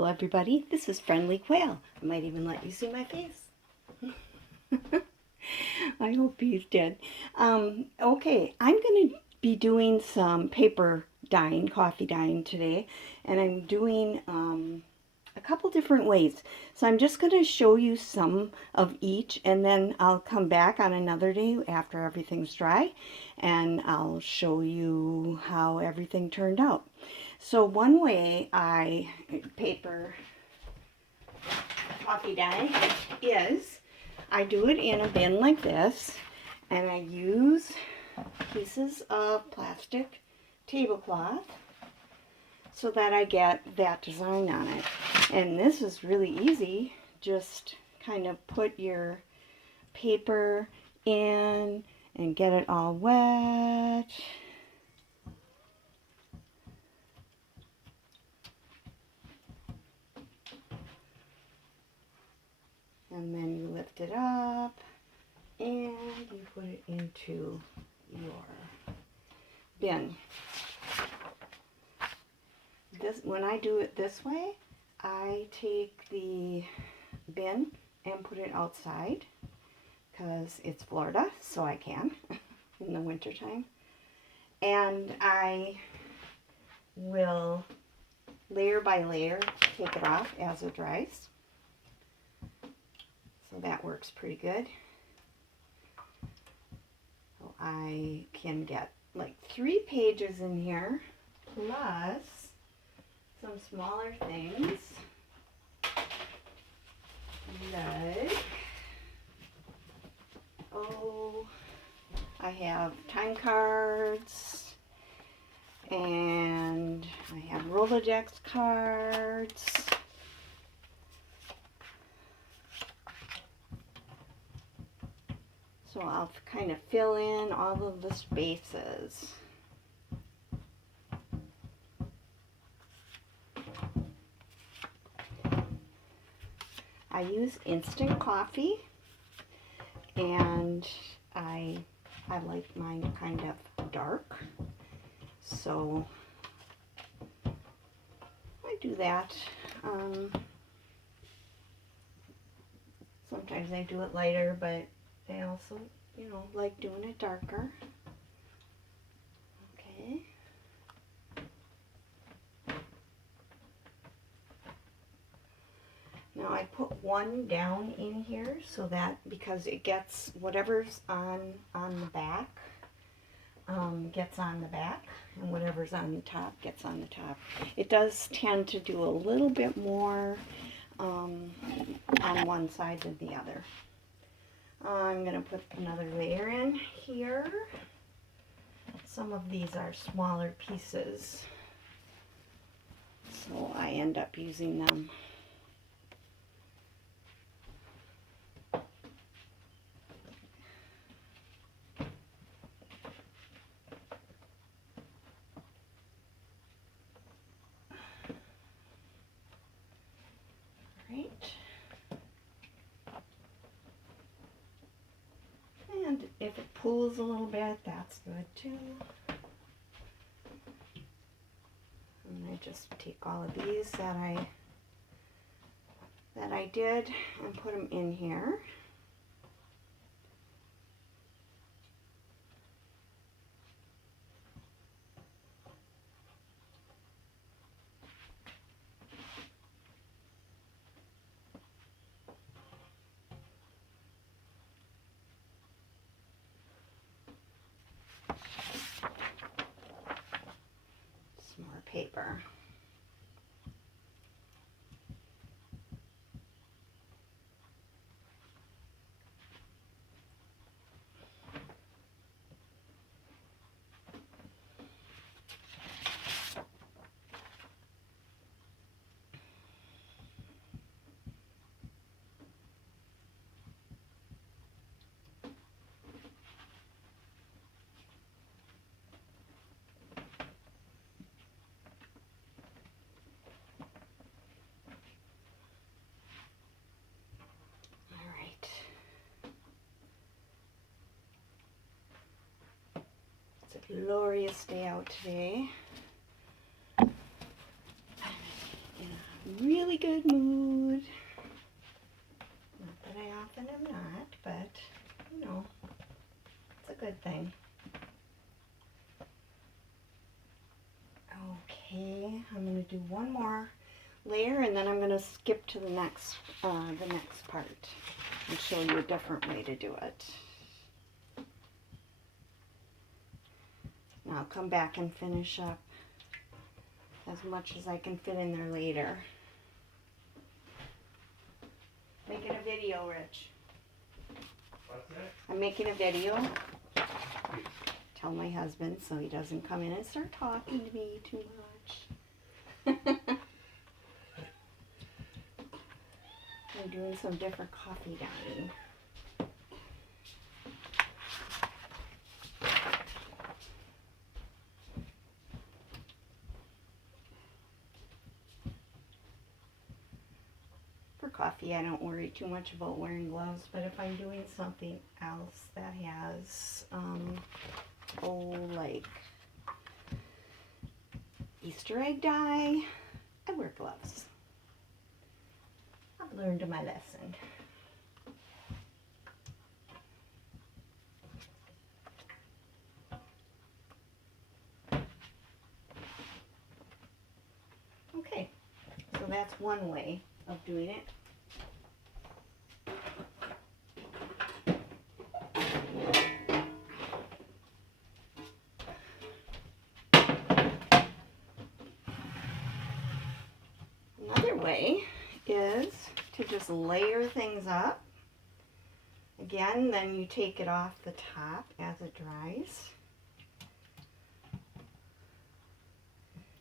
Hello everybody, this is Friendly Quail. I might even let you see my face. I hope he's dead. Okay, I'm going to be doing some paper dyeing, coffee dyeing today, and I'm doing a couple different ways. So I'm just going to show you some of each, and then I'll come back on another day after everything's dry, and I'll show you how everything turned out. So one way I paper coffee dye is I do it in a bin like this, and I use pieces of plastic tablecloth so that I get that design on it. And this is really easy. Just kind of put your paper in and get it all wet. And then you lift it up and you put it into your bin. When I do it this way, I take the bin and put it outside because it's Florida, so I can in the wintertime. And I will layer by layer take it off as it dries. So that works pretty good. So I can get like 3 pages in here, plus some smaller things like, I have time cards, and I have Rolodex cards. So I'll kind of fill in all of the spaces. I use instant coffee, and I like mine kind of dark, so I do that. Sometimes I do it lighter, but I also, like doing it darker. Okay. Now I put one down in here so that, because it gets whatever's on the back, gets on the back, and whatever's on the top gets on the top. It does tend to do a little bit more on one side than the other. I'm going to put another layer in here. Some of these are smaller pieces, so I end up using them. Right. And if it pools a little bit, that's good too. And I just take all of these that I did and put them in here. Some more paper. Glorious day out today. In a really good mood. Not that I often am not, but, you know, it's a good thing. Okay, I'm going to do one more layer, and then I'm going to skip to the next part and show you a different way to do it. Now I'll come back and finish up as much as I can fit in there later. Making a video, Rich. What's that? I'm making a video. Tell my husband so he doesn't come in and start talking to me too much. I'm doing some different coffee dyeing. For coffee, I don't worry too much about wearing gloves, but if I'm doing something else that has, like Easter egg dye, I wear gloves. I've learned my lesson. Okay, so that's one way of doing it. Another way is to just layer things up. Again, then you take it off the top as it dries.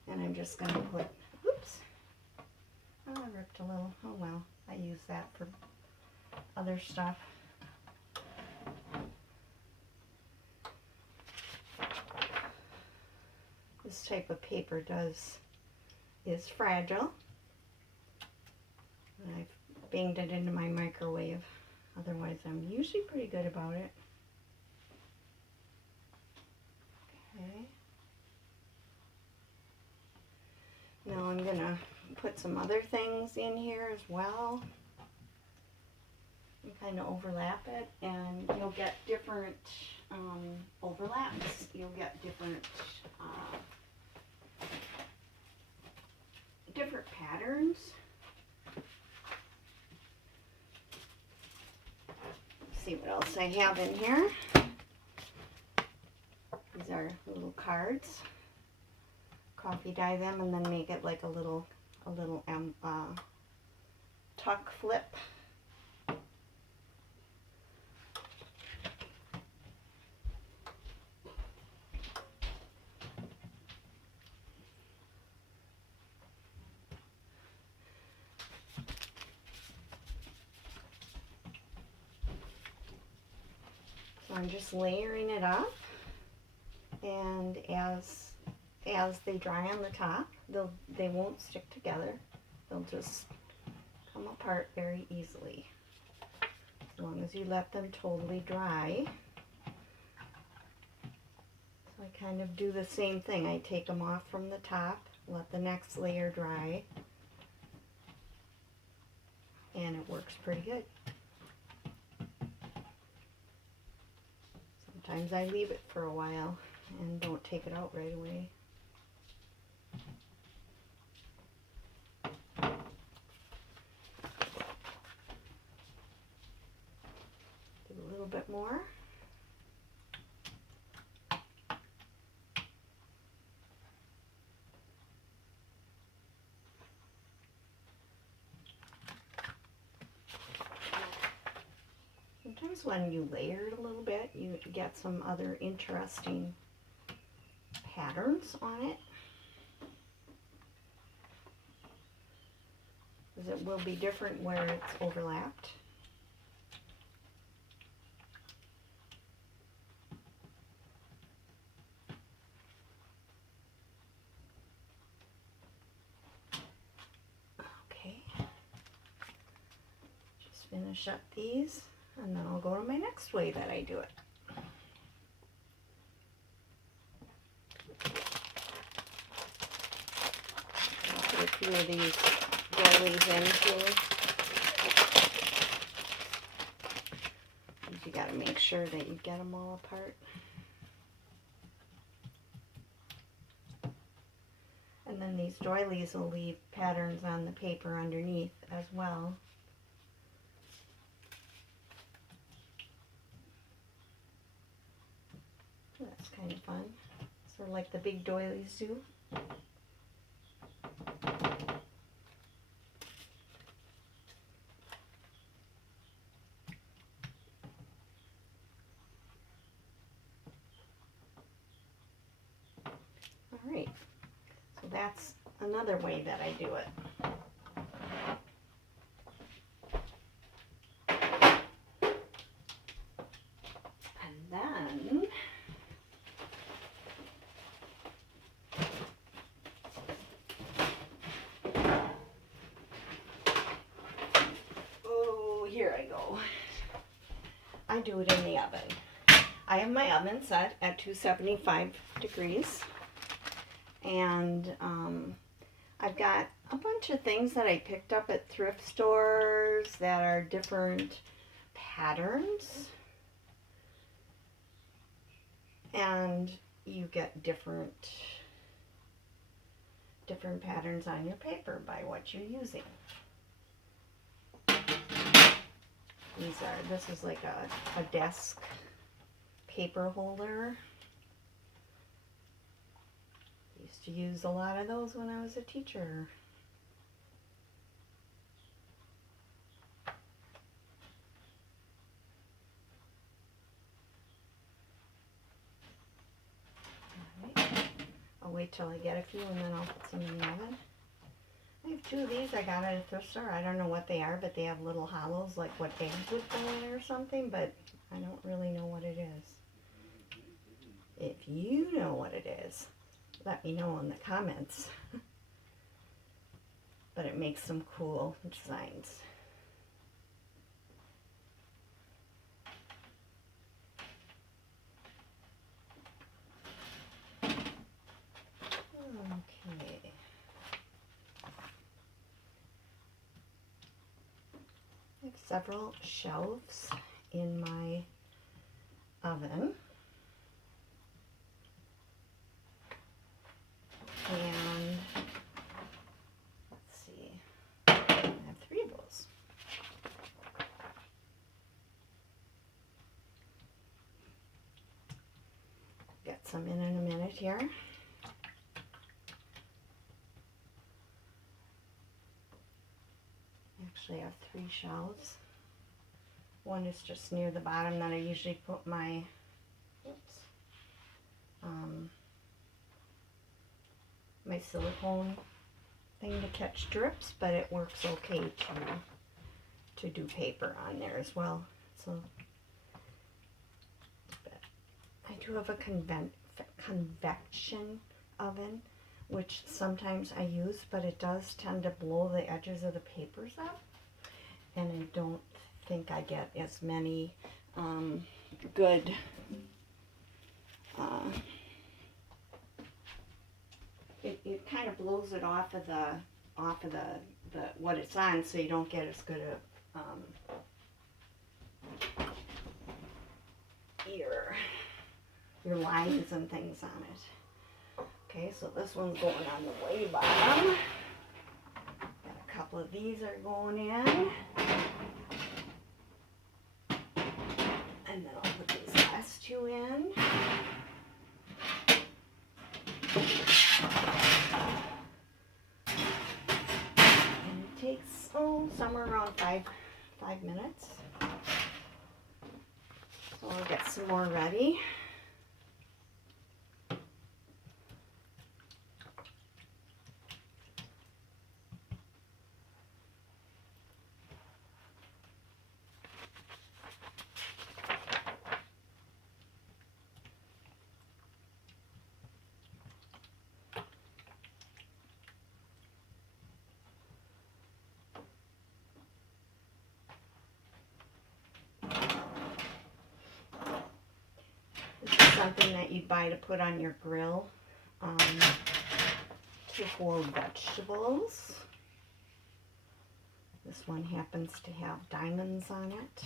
And I'm just going to put, oops, oh, I ripped a little, oh well, I use that for other stuff. This type of paper is fragile. And I've banged it into my microwave. Otherwise, I'm usually pretty good about it. Okay. Now I'm going to put some other things in here as well. And kind of overlap it, and you'll get different overlaps. You'll get different patterns. Let's see what else I have in here. These are little cards. Coffee dye them and then make it like a little tuck flip. So I'm just layering it up, and as they dry on the top, they won't stick together. They'll just come apart very easily, as long as you let them totally dry. So I kind of do the same thing. I take them off from the top, let the next layer dry, and it works pretty good. Sometimes I leave it for a while and don't take it out right away. Do a little bit more. Sometimes when you layer it a little bit, you get some other interesting patterns on it. Because it will be different where it's overlapped. Okay. Just finish up these, and then I'll go to my next way that I do it. I'll put a few of these doilies in too. You got to make sure that you get them all apart. And then these doilies will leave patterns on the paper underneath as well. That's kind of fun. Sort of like the big doilies do. All right, so that's another way that I do it. And then here I go. I do it in the oven. I have my oven set at 275 degrees. And I've got a bunch of things that I picked up at thrift stores that are different patterns. And you get different patterns on your paper by what you're using. This is like a desk paper holder. Used to use a lot of those when I was a teacher. All right. I'll wait till I get a few and then I'll put some in the oven. I have two of these I got at a thrift store. I don't know what they are, but they have little hollows like what eggs would go in or something, but I don't really know what it is. If you know what it is, let me know in the comments. But it makes some cool designs. Okay. I have several shelves in my oven. And let's see, I have 3 of those. Get some in a minute here. Actually, I have 3 shelves. One is just near the bottom that I usually put my my silicone thing to catch drips, but it works okay to do paper on there as well. So, but I do have a convection oven, which sometimes I use, but it does tend to blow the edges of the papers up, and I don't think I get as many good it kind of blows it off of the what it's on, so you don't get as good a your lines and things on it. Okay, so this one's going on the way bottom. Got a couple of these are going in. And then I'll put these last 2 in. And it takes, somewhere around 5 minutes. So I'll get some more ready. Something that you'd buy to put on your grill to hold vegetables. This one happens to have diamonds on it.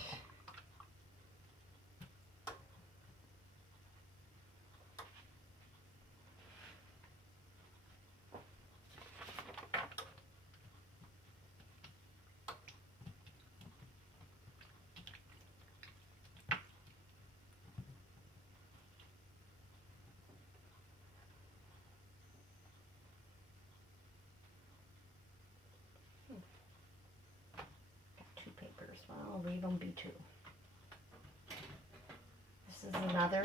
Got two papers. Well, I'll leave them be two. This is another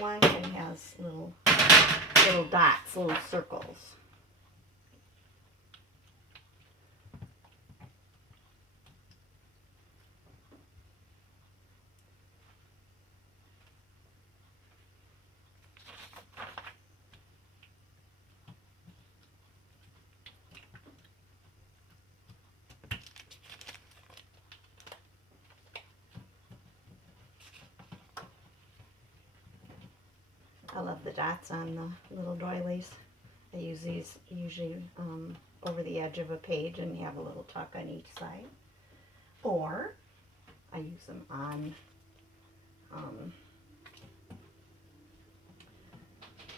one that has little dots, little circles. I love the dots on the little doilies. I use these usually over the edge of a page and have a little tuck on each side. Or I use them on,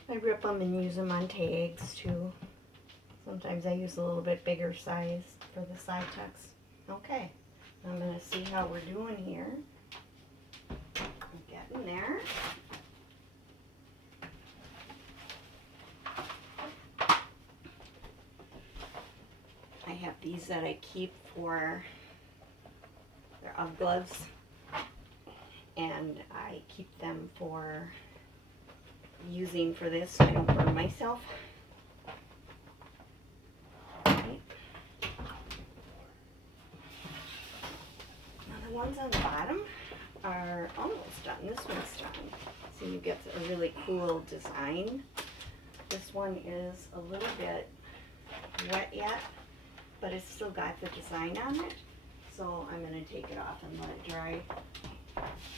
I rip them and use them on tags too. Sometimes I use a little bit bigger size for the side tucks. Okay, I'm going to see how we're doing here. I'm getting there. I have these that I keep for, they're UGG gloves, and I keep them for using for this so I don't burn myself. Okay. Now the ones on the bottom are almost done. This one's done. So you get a really cool design. This one is a little bit wet yet, but it's still got the design on it. So I'm going to take it off and let it dry.